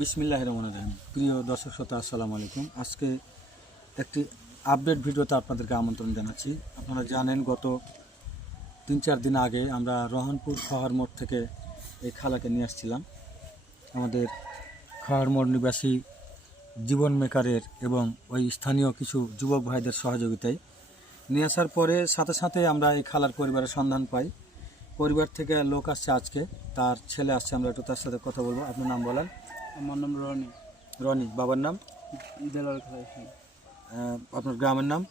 বিসমিল্লাহির রহমানির রহিম। প্রিয় দর্শক শ্রোতা, আসসালামু আলাইকুম। আজকে একটি আপডেট ভিডিওতে আপনাদেরকে আমন্ত্রণ জানাচ্ছি। আপনারা জানেন গত 3-4 দিন আগে আমরা রহনপুর খোয়ার মোড় থেকে এই খালাকে নিয়ে আসছিলাম আমাদের খোয়ার মোড় নিবাসী জীবন মেকারের এবং ওই স্থানীয় কিছু যুবক ভাইদের সহযোগিতায় নিয়ে আসার পরে সাথে সাথে আমরা এই খালার পরিবারের সন্ধান পাই। পরিবার থেকে লোক আসছে, আজকে তার ছেলে আসছে, আমরা একটু তার সাথে কথা বলবো। আপনার নাম বলেন। আমার নাম রনি। রনি। বাবার নাম? দেলোয়ার খালি। আপনার গ্রামের নাম?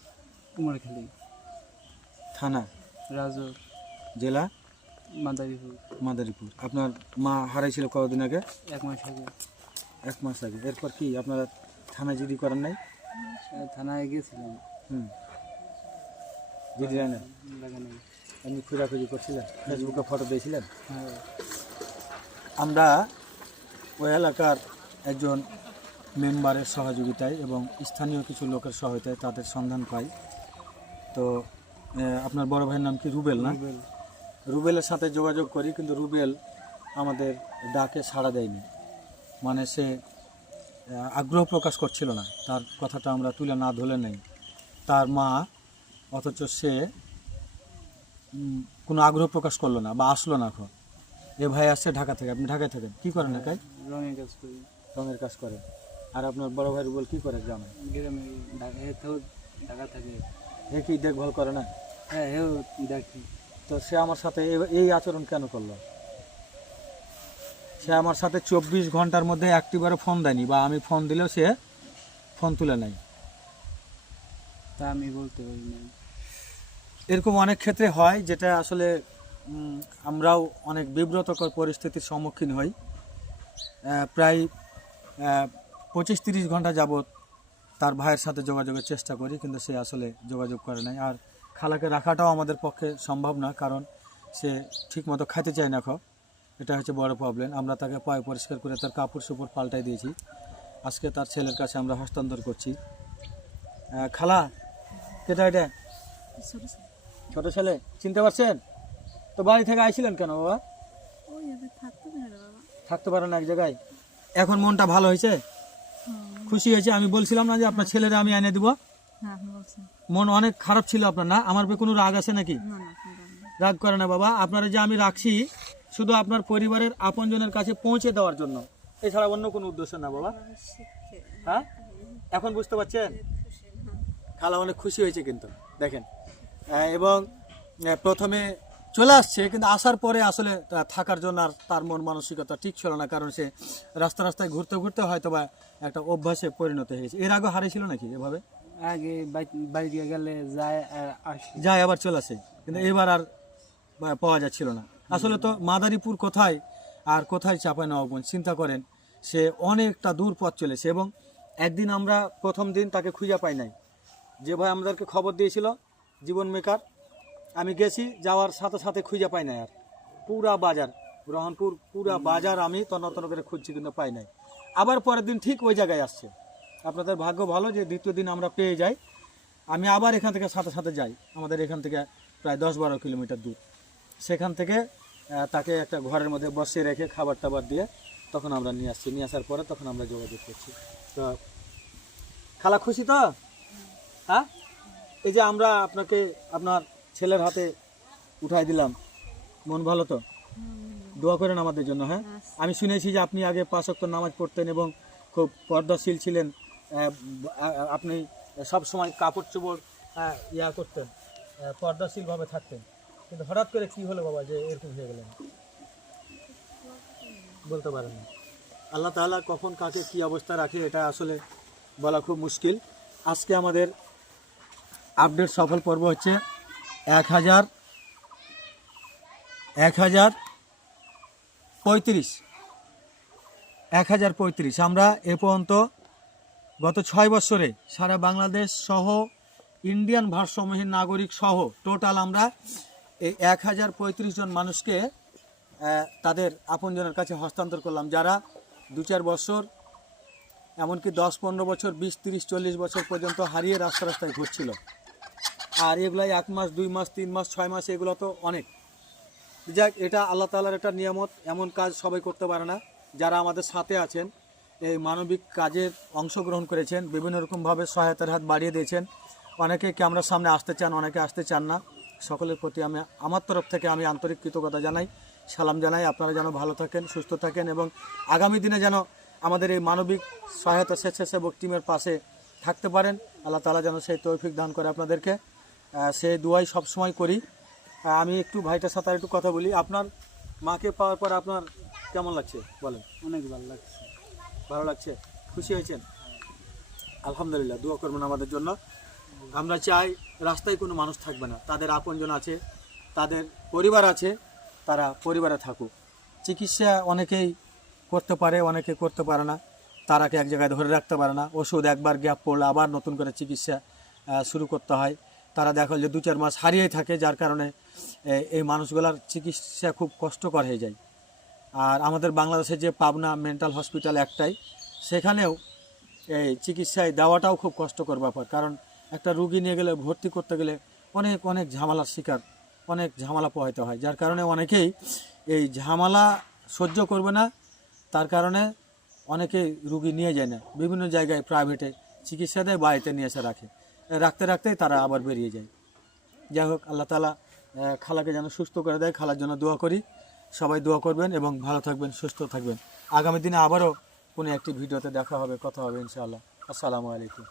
কুমারখালী। থানা? রাজু। জেলা? মাদারীপুর। মাদারীপুর। আপনার মা হারাইছিল কতদিন আগে? 1 মাস আগে। 1 মাস আগে। এরপর কি আপনারা থানায় জিডি করেন নাই? থানায় গেছিলাম। জিডি নেন লাগে নাই। আপনি খোঁজাখুঁজি করছিলেন, ফেসবুকে ফটো দিয়েছিলেন? হ্যাঁ। আমরা ওই এলাকার একজন মেম্বারের সহযোগিতায় এবং স্থানীয় কিছু লোকের সহায়তায় তাদের সন্ধান পাই। তো আপনার বড় ভাইয়ের নাম কি? রুবেল না? রুবেলের সাথে যোগাযোগ করি, কিন্তু রুবেল আমাদের ডাকে সাড়া দেয়নি। মানে সে আগ্রহ প্রকাশ করছিল না, তার কথাটা আমরা তুলে না ধরে নেই। তার মা, অথচ সে কোনো আগ্রহ প্রকাশ করলো না বা আসলো না। এখন এ ভাই আসছে ঢাকা থেকে। আপনি ঢাকায় থাকেন, কি করেন ঢাকায়? রঙের কাজ করি। রঙের কাজ করেন। আর আপনার বড় ভাই রুবেল কি করে গ্রামে? গ্রামে ঢাকা থাকে। এ কি দেখভাল করে না? হ্যাঁ, হেও দেখি। তো সে আমার সাথে এই আচরণ কেন করলো? সে আমার সাথে 24 ঘন্টার মধ্যে একটিবারও ফোন দেয়নি, বা আমি ফোন দিলেও সে ফোন তুলে নেয়। তা আমি বলতে পারি না। এরকম অনেক ক্ষেত্রে হয়, যেটা আসলে আমরাও অনেক বিব্রতকর পরিস্থিতির সম্মুখীন হই। প্রায় 25-30 ঘন্টা যাবৎ তার ভাইয়ের সাথে যোগাযোগের চেষ্টা করি, কিন্তু সে আসলে যোগাযোগ করে নাই। আর খালাকে রাখাটাও আমাদের পক্ষে সম্ভব না, কারণ সে ঠিকমতো খাইতে চায় না। এটা হচ্ছে বড় প্রবলেম। আমরা তাকে পায় পরিষ্কার করে তার কাপড় চোপড় পাল্টাই দিয়েছি। আজকে তার ছেলের কাছে আমরা হস্তান্তর করছি। খালা, কেটা এটা? ছোট ছেলে। চিনতে পারছেন? তো বাড়ি থেকে আইছিলেন কেন বাবা? থাকতে পারেন এক জায়গায়। এখন মনটা ভালো হয়েছে? খুশি হয়েছে? আমি বলছিলাম না যে আপনার ছেলেরা আমি এনে দিব? মন অনেক খারাপ ছিল আপনার, না? আমার কোনো রাগ আছে নাকি? রাগ করে না বাবা। আপনারা যে আমি রাখছি শুধু আপনার পরিবারের আপনজনের কাছে পৌঁছে দেওয়ার জন্য, এছাড়া অন্য কোনো উদ্দেশ্য না বাবা। হ্যাঁ, এখন বুঝতে পারছেন? খালা অনেক খুশি হয়েছে কিন্তু দেখেন। এবং প্রথমে চলে আসছে, কিন্তু আসার পরে আসলে থাকার জন্য আর তার মন মানসিকতা ঠিক ছিল না, কারণ সে রাস্তায় ঘুরতে ঘুরতে হয়তো বা একটা অভ্যাসে পরিণত হয়েছে। এর আগে হারিয়েছিল নাকি এভাবে? আগে বাড়ি দিয়ে গেলে যায় আবার চলে আসে, কিন্তু এবার আর পাওয়া যাচ্ছিল না। আসলে তো মাদারীপুর কোথায় আর কোথায় চাঁপাইনবাবগঞ্জ, চিন্তা করেন। সে অনেকটা দূর পথ চলেছে। এবং একদিন আমরা প্রথম দিন তাকে খুঁজে পাই নাই। যে ভাই আমাদেরকে খবর দিয়েছিল, জীবন মেকার, আমি গেছি, যাওয়ার সাথে সাথে খুঁজে পাই নাই। আর পুরা বাজার, রহনপুর পুরা বাজার আমি তন্ন করে খুঁজছি, কিন্তু পাই নাই। আবার পরের দিন ঠিক ওই জায়গায় আসছে। আপনাদের ভাগ্য ভালো যে দ্বিতীয় দিন আমরা পেয়ে যাই। আমি আবার এখান থেকে সাথে সাথে যাই, আমাদের এখান থেকে প্রায় 10-12 কিলোমিটার দূর। সেখান থেকে তাকে একটা ঘরের মধ্যে বসিয়ে রেখে খাবার টাবার দিয়ে তখন আমরা নিয়ে আসছি। নিয়ে আসার পরে তখন আমরা যোগাযোগ করছি। তো খালা খুশি তো? হ্যাঁ, এই যে আমরা আপনাকে আপনার ছেলের হাতে উঠাই দিলাম, মন ভালো তো? দোয়া করেন আমাদের জন্য। হ্যাঁ, আমি শুনেছি যে আপনি আগে 5 ওয়াক্ত নামাজ পড়তেন এবং খুব পর্দাশীল ছিলেন। আপনি সব সময় কাপড় চোপড় ইয়া করতেন, পর্দাশীলভাবে থাকতেন, কিন্তু হঠাৎ করে কি হলো বাবা যে এরকম হয়ে গেলেন? বলতে পারেন না। আল্লাহ তাআলা কখন কাকে কি অবস্থা রাখে এটা আসলে বলা খুব মুশকিল। আজকে আমাদের আপডেট সফল পর্ব হচ্ছে 1035। আমরা এ পর্যন্ত গত 6 বছরে সারা বাংলাদেশ সহ ইন্ডিয়ান ভারসাম্যহীন নাগরিক সহ টোটাল আমরা এই 1035 জন মানুষকে তাদের আপনজনের কাছে হস্তান্তর করলাম, যারা 2-4 বছর, এমনকি 10-15 বছর, 20-30, 40 বছর পর্যন্ত হারিয়ে রাস্তায় ঘুরছিল। আর এগুলাই 1 মাস, 2 মাস, 3 মাস, 6 মাস, এগুলো তো অনেক। যাক, এটা আল্লাহ তাআলার একটা নিয়ামত। এমন কাজ সবাই করতে পারে না। যারা আমাদের সাথে আছেন এই মানবিক কাজের অংশগ্রহণ করেছেন, বিভিন্ন রকমভাবে সহায়তার হাত বাড়িয়ে দিয়েছেন। অনেকে ক্যামেরার সামনে আসতে চান, অনেকে আসতে চান না। সকলের প্রতি আমি আমার তরফ থেকে আমি আন্তরিক কৃতজ্ঞতা জানাই, সালাম জানাই। আপনারা যেন ভালো থাকেন, সুস্থ থাকেন এবং আগামী দিনে যেন আমাদের এই মানবিক সহায়তা স্বেচ্ছাসেবক টিমের পাশে থাকতে পারেন। আল্লাহ তাআলা যেন সেই তৌফিক দান করে আপনাদেরকে, সেই দোয়াই সবসময় করি। আমি একটু ভাইটার সাথে একটু কথা বলি। আপনার মাকে পাওয়ার পর আপনার কেমন লাগছে বলেন? অনেক ভালো লাগছে। ভালো লাগছে, খুশি হয়েছেন? আলহামদুলিল্লাহ, দোয়া করবেন আমাদের জন্য। আমরা চাই রাস্তায় কোনো মানুষ থাকবে না, তাদের আপনজন আছে, তাদের পরিবার আছে, তারা পরিবারে থাকুক। চিকিৎসা অনেকেই করতে পারে, অনেকে করতে পারে না, তারাকে এক জায়গায় ধরে রাখতে পারে না। ওষুধ একবার গ্যাপ পড়লে আবার নতুন করে চিকিৎসা শুরু করতে হয়। তারা দেখা যায় 2-4 মাস হারিয়েই থাকে, যার কারণে এই মানুষগুলোর চিকিৎসা খুব কষ্টকর হয়ে যায়। আর আমাদের বাংলাদেশে যে পাবনা মেন্টাল হসপিটাল একটাই, সেখানেও এই চিকিৎসায় দেওয়াটাও খুব কষ্টকর ব্যাপার। কারণ একটা রুগী নিয়ে গেলে ভর্তি করতে গেলে অনেক অনেক ঝামেলার শিকার, অনেক ঝামেলা পোহাইতে হয়, যার কারণে অনেকেই এই ঝামেলা সহ্য করবে না। তার কারণে অনেকেই রুগী নিয়ে যায় না, বিভিন্ন জায়গায় প্রাইভেটে চিকিৎসা দেয়, বাড়িতে নিয়ে এসে রাখে, রাখতে রাখতেই তারা আবার বেরিয়ে যায়। যাই হোক, আল্লাহ তাআলা খালাকে যেন সুস্থ করে দেয়। খালার জন্য দোয়া করি, সবাই দোয়া করবেন এবং ভালো থাকবেন, সুস্থ থাকবেন। আগামী দিনে আবারও কোনো একটি ভিডিওতে দেখা হবে, কথা হবে ইনশাআল্লাহ। আসসালামু আলাইকুম।